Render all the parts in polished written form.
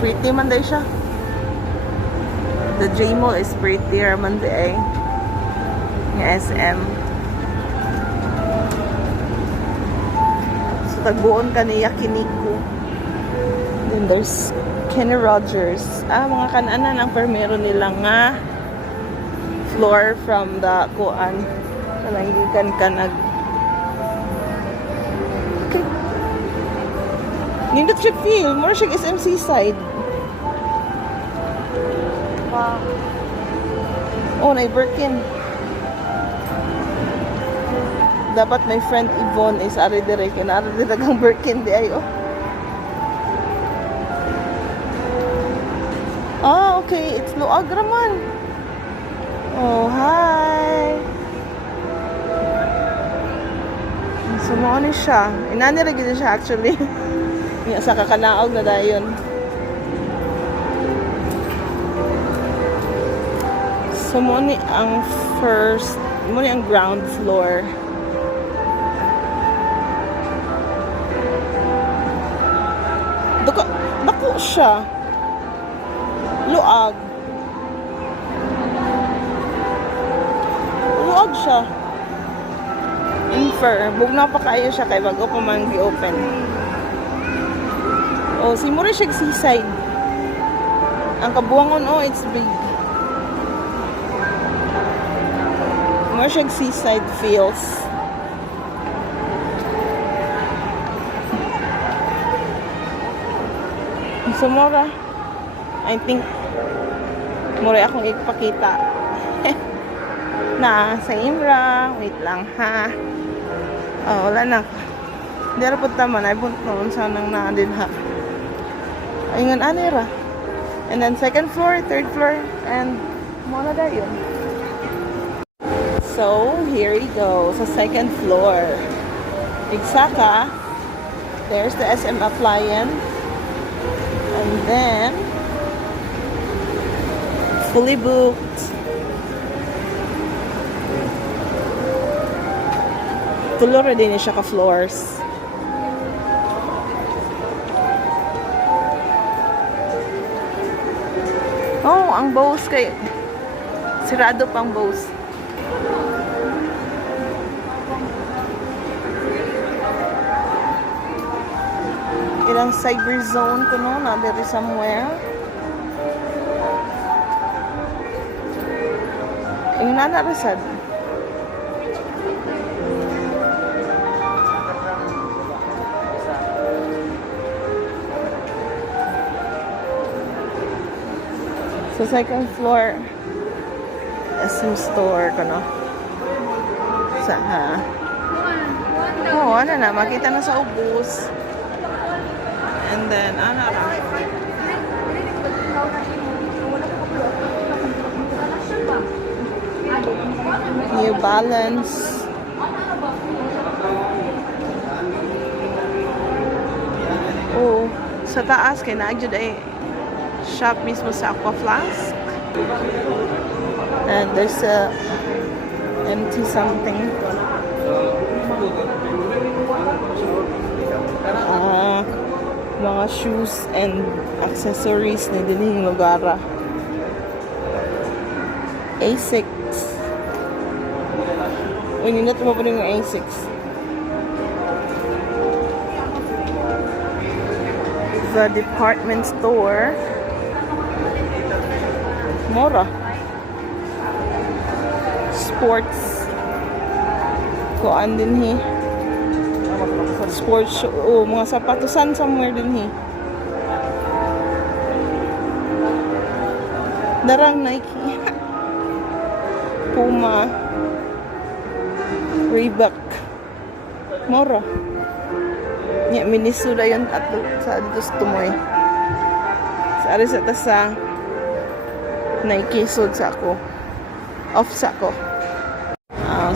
Pretty man day siya. The J Mall is pretty man day. Yung SM. So tagbuon ka ni Yakiniku. Then there's Kenny Rogers. Mga kananan ang permero nila nga floor from the kuan. Kalangikan ka nag okay. Nindot siya feel. Mura siya SMC side. Wow. Oh, na-Birkin. Dapat my friend Yvonne is ari dire kay na ari dagang Birkin di ayo. Okay, it's Luag raman. Oh, hi. Sumuha ni siya. Inani ra gid siya actually. Nga sa kakanaog na dayon. Sumuha ni ang first, mo ni ang ground floor. Dako siya. Luag. Luag siya. Infer. Bugnaw pa kayo siya kay bago pa man gi-open. Oh, si Mura siya seaside. Ang kabuangon, oh, it's big. Mura siya seaside feels. So, Mura, I think mura akong ipakita na sa Imra. Wait lang ha. Wala na. Hindi ra pud taman ay bunton sa nang naadin ha. Ayun anira. And then second floor, third floor, and muna dayon. So here we go sa second floor. Igsaka. There's the SM Appliance. And then fully booked. Tulo ra din siya ka floors. Oh, ang Bose kay sirado pang Bose. Ilang cyber zone ko no na there is somewhere. Yung nanarasad. So second floor SM store ko no. Sa ha. Oh, ano na makita na sa ubos. And then ano ra. New Balance. Oh, sa taas kay naagid ay shop mismo sa Aqua Flask. And there's a empty something. Mga shoes and accessories na dinhing lugara. Asics. Uy, nindot mo pa rin yung Asics. The department store. Mora. Sports. Kuan din hi. Sports. Oh, mga sapatusan somewhere din hi. Darang Nike. Puma. Reebok. Mora. Nya minisura yun at sa dito sa tumoy. Sa aris at sa Nike sud sa ako. Off sa ako.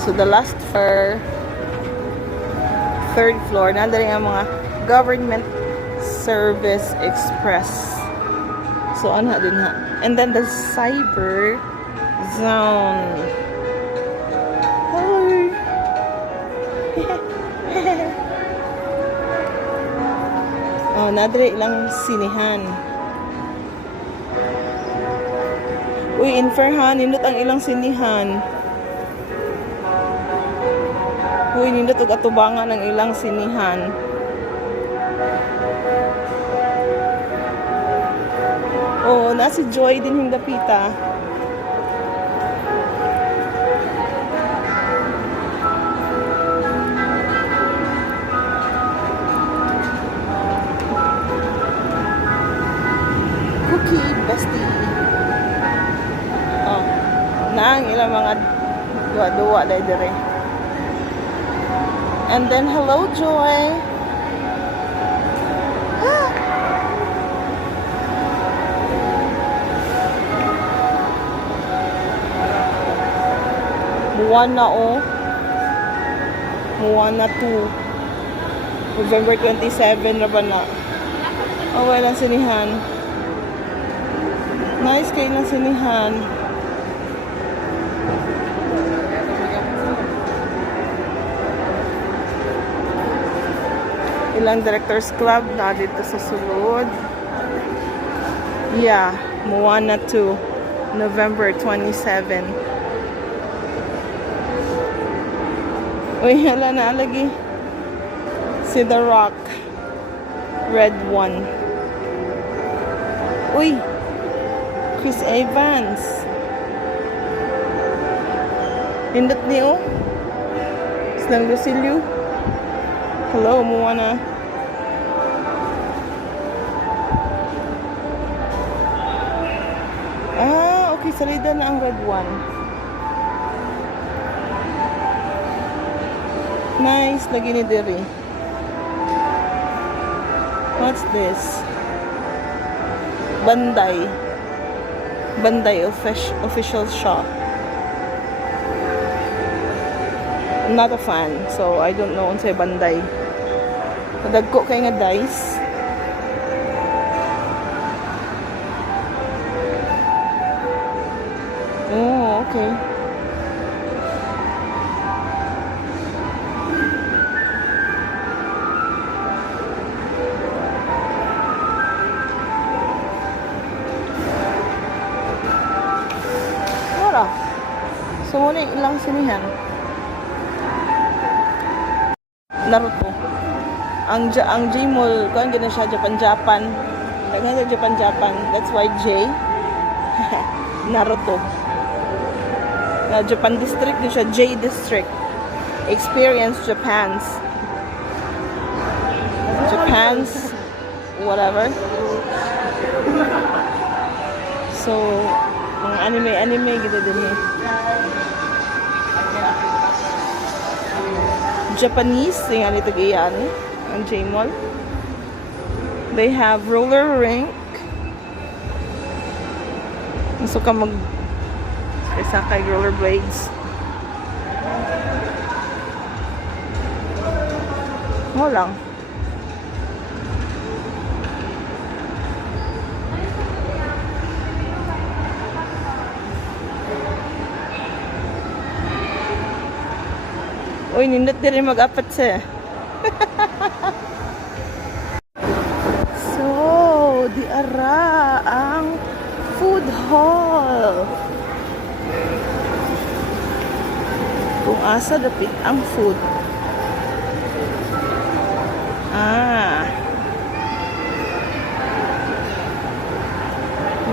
So the last floor, third floor, nandun nga mga Government Service Express. So ano din ha. And then the cyber zone. Nadre ilang sinihan. Uy, Inferhan, nindot ang ilang sinihan. Uy, nindot og atubangan ang ilang sinihan. Oh, na si Joy din yung dapita. Cookie, bestie. Oh, na ang ilang mga duwa-duwa dahil dire. And then, hello, Joy. Moana o. Moana 2. November 27 na ba na? Oh, walang sinihan. Nice kayo ng sinihan. Ilang Directors Club na dito sa sulod. Yeah, Moana 2. November 27. Uy, hala na lagi. Si The Rock. Red 1. Uy, Chris Evans. Hindot niyo. Islang Lucilio. Hello, Moana. Ah, okay. Salida na ang Red 1. Nice, lagi ni Diri. What's this? Bandai. Bandai official shop. I'm not a fan, so I don't know unsay Bandai. Dagko kay nga dice. Oh, okay. So, muna yung ilang sinihan. Naruto. Ang J-Mall, kung gano'n siya, Japan. Naghan sa Japan. That's why J. Naruto. Na Japan District, din siya J District. Experience Japan's. Whatever. So, mga anime gitu din eh. Japanese, yung ano ito gayaan, ang J-Mall. They have roller rink. Gusto ka sakay rollerblades. Mo lang. Uy, nindot din rin mag-apat siya. So, di ara ang food hall. Kung asa dapit ang food.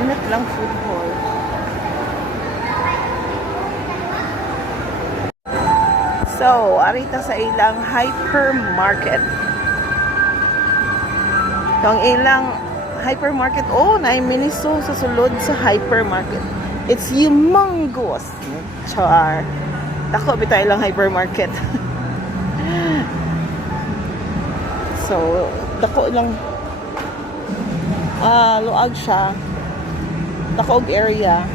Minute lang food hall. So, arita sa ilang hypermarket. So, ang ilang hypermarket, na Miniso sa sulod sa hypermarket. It's humongous. Char. Dako, bitaw ilang hypermarket. So, dako lang. Luag siya. Dako og area.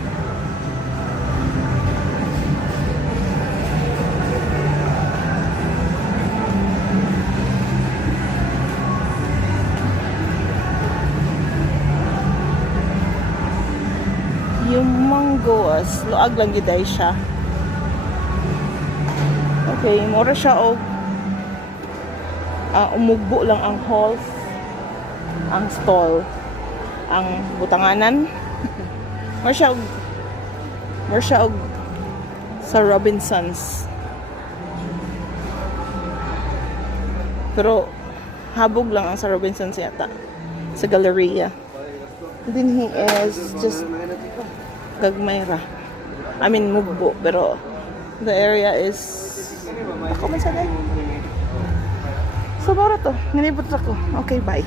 Humongous. Luag lang giday siya. Okay, mura siya og umugbo lang ang halls, ang stall, ang butanganan. Mura siya og More siya og sa Robinsons. Pero habog lang ang sa Robinsons yata. Sa Galleria. Then he is just gagmay ra. I mean, mugbo. Pero the area is... Ako man sa day. So, baro to. Nilibot ako. Okay, bye.